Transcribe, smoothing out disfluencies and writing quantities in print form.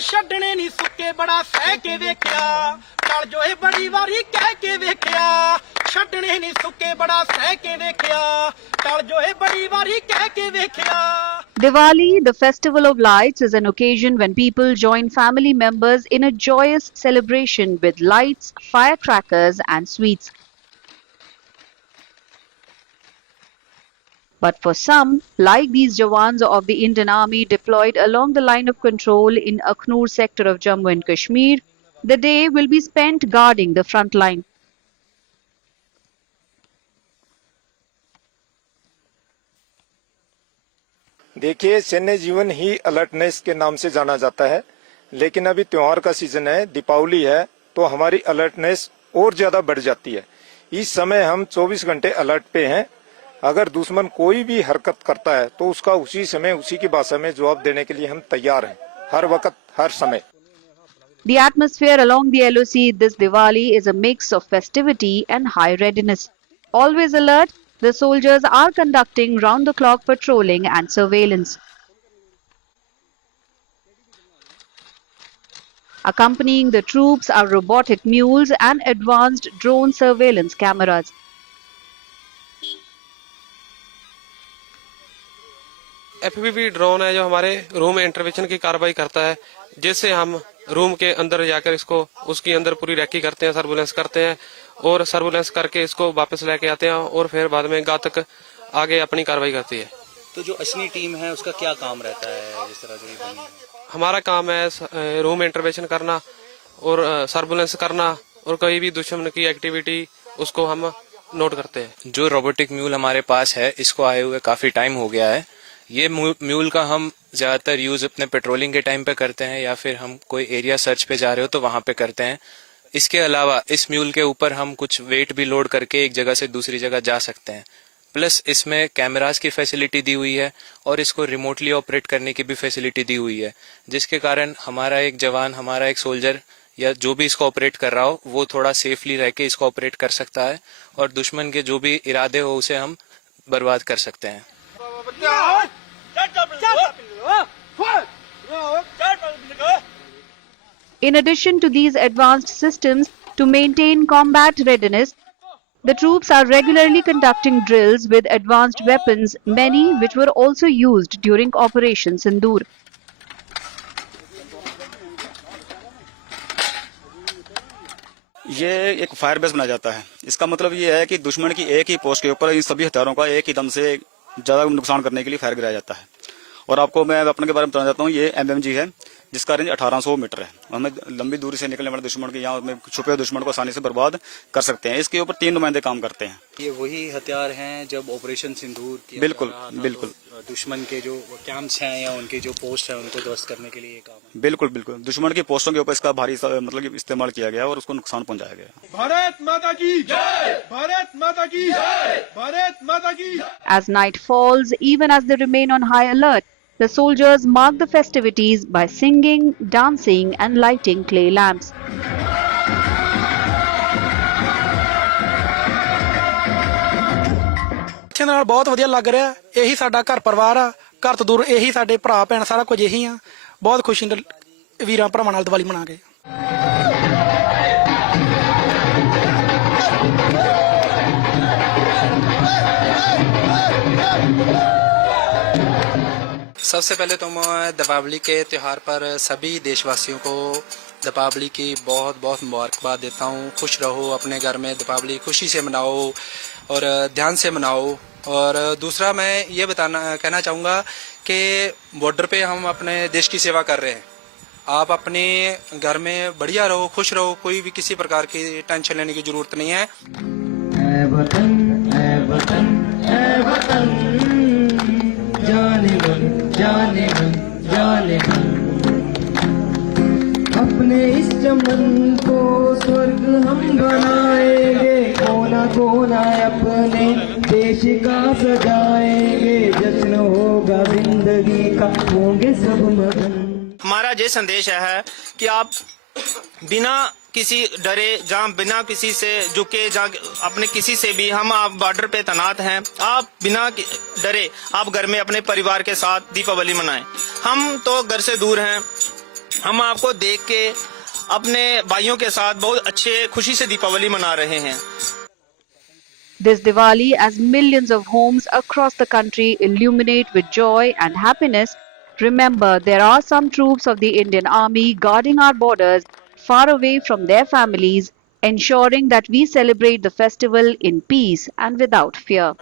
ਛੱਡਣੇ ਨਹੀਂ ਸੁੱਕੇ ਬੜਾ ਸਹਿ ਕੇ ਵੇਖਿਆ ਟਲ ਜੋ ਇਹ ਬੜੀ ਵਾਰੀ ਕਹਿ ਕੇ ਵੇਖਿਆ ਛੱਡਣੇ ਨਹੀਂ ਸੁੱਕੇ ਬੜਾ ਸਹਿ ਕੇ ਵੇਖਿਆ ਟਲ ਜੋ ਇਹ ਬੜੀ ਵਾਰੀ ਕਹਿ ਕੇ ਵੇਖਿਆ Diwali, the festival of lights, is an occasion when people join family members in a joyous celebration with lights, firecrackers and sweets. But for some, like these jawans of the Indian Army deployed along the line of control in Akhnur sector of Jammu and Kashmir, the day will be spent guarding the front line. देखिए, सैन्य जीवन ही alertness के नाम से जाना जाता है, लेकिन अभी त्योहार का सीजन है, दीपावली है, तो हमारी अलर्टनेस और ज्यादा बढ़ जाती है। इस समय हम 24 घंटे अलर्ट पे हैं। अगर दुश्मन कोई भी हरकत करता है तो उसका उसी समय उसी की भाषा में जवाब देने के लिए हम तैयार हैं, हर वक्त हर समय। The atmosphere along the LOC this Diwali is a mix of festivity and high readiness. Always alert, the soldiers are conducting round-the-clock patrolling and surveillance. Accompanying the troops are robotic mules and advanced drone surveillance cameras. FPV drone है जो हमारे room intervention की कार्रवाई करता है, जिससे हम room के अंदर जाकर इसको उसकी अंदर पूरी रेकी करते हैं, सर्विलेंस करते हैं और सर्विलेंस करके इसको वापस लेके आते हैं और फिर बाद में घातक आगे अपनी कार्रवाई करती है। तो जो असली टीम है उसका क्या काम रहता है? जिस तरह से बनी है, हमारा काम है रूम इंटरवेंशन करना और सर्विलेंस करना और कोई भी दुश्मन की एक्टिविटी उसको हम नोट करते हैं। जो रोबोटिक म्यूल हमारे पास है, इसको आए हुए काफी टाइम हो गया है। ये म्यूल का हम ज्यादातर यूज अपने पेट्रोलिंग के टाइम पे करते हैं या फिर हम कोई एरिया सर्च पे जा रहे हो तो वहां पे करते हैं। इसके अलावा इस म्यूल के ऊपर हम कुछ वेट भी लोड करके एक जगह से दूसरी जगह जा सकते हैं। प्लस इसमें कैमरास की फैसिलिटी दी हुई है और इसको रिमोटली ऑपरेट करने की भी फैसिलिटी दी हुई है, जिसके कारण हमारा एक जवान, हमारा एक सोल्जर या जो भी इसको ऑपरेट कर रहा हो वो थोड़ा सेफली रह के इसको ऑपरेट कर सकता है और दुश्मन के जो भी इरादे हो उसे हम बर्बाद कर सकते हैं। In addition to these advanced systems, to maintain combat readiness, the troops are regularly conducting drills with advanced weapons, many which were also used during Operation Sindoor. ये एक फायर बेस बनाया जाता है। इसका मतलब ये है कि दुश्मन की एक ही पोस्ट के ऊपर इन सभी हथियारों का एक ही दम से ज्यादा नुकसान करने के लिए फायर गिराया जाता है। और आपको मैं अपने के बारे में बताना चाहता हूँ, ये MMG है जिसका रेंज 1800 मीटर है। हमें लंबी दूरी से निकलने वाले दुश्मन के यहाँ छुपे दुश्मन को आसानी से बर्बाद कर सकते हैं। इसके ऊपर 3 नुमाइंदे काम करते हैं। ये वही हथियार हैं जब ऑपरेशन सिंदूर किया बिल्कुल बिल्कुल तो दुश्मन के जो कैंप्स हैं या उनके जो पोस्ट हैं उनको ध्वस्त करने के लिए ये काम है। बिल्कुल बिल्कुल दुश्मन की पोस्टों के ऊपर इसका भारी मतलब इस्तेमाल किया गया और उसको नुकसान पहुंचाया गया। भारत माता की जय, भारत माता की जय, भारत माता की। As night falls, even as they remain on high alert, the soldiers mark the festivities by singing, dancing and lighting clay lamps. ਇੱਥੇ ਨਾਲ ਬਹੁਤ ਵਧੀਆ ਲੱਗ ਰਿਹਾ। ਇਹੀ ਸਾਡਾ ਘਰ ਪਰਿਵਾਰ ਆ, ਘਰ ਤੋਂ ਦੂਰ ਇਹੀ ਸਾਡੇ ਭਰਾ ਭੈਣ ਸਾਰਾ ਕੁਝ ਇਹੀ ਆ। ਬਹੁਤ ਖੁਸ਼ੀ ਨਾਲ ਵੀਰਾਂ ਭਰਾਵਾਂ ਨਾਲ ਦੀਵਾਲੀ ਮਨਾ ਕੇ। सबसे पहले तो मैं दीपावली के त्यौहार पर सभी देशवासियों को दीपावली की बहुत बहुत मुबारकबाद देता हूँ। खुश रहो, अपने घर में दीपावली खुशी से मनाओ और ध्यान से मनाओ। और दूसरा मैं ये कहना चाहूँगा कि बॉर्डर पे हम अपने देश की सेवा कर रहे हैं। आप अपने घर में बढ़िया रहो, खुश रहो, कोई भी किसी प्रकार की टेंशन लेने की जरूरत नहीं है। ऐ वतन, ऐ वतन, ऐ वतन, जाने मन, जाने मन, जाने मन। अपने इस चमन को स्वर्ग हम बनाएंगे, कोना कोना अपने देश का सजाएंगे। जश्न होगा जिंदगी का, होंगे सब मगन। हमारा ये संदेश है कि आप बिना किसी डरे, जहाँ बिना किसी से झुके, जहाँ अपने किसी से भी, हम आप बॉर्डर पे तैनात हैं, आप बिना डरे आप घर में अपने परिवार के साथ दीपावली मनाएं। हम तो घर से दूर हैं, हम आपको देख के अपने भाइयों के साथ बहुत अच्छे खुशी से दीपावली मना रहे हैं। This Diwali, as millions of homes across the country illuminate with joy and happiness, remember there are some troops of the Indian Army guarding our borders far away from their families, ensuring that we celebrate the festival in peace and without fear.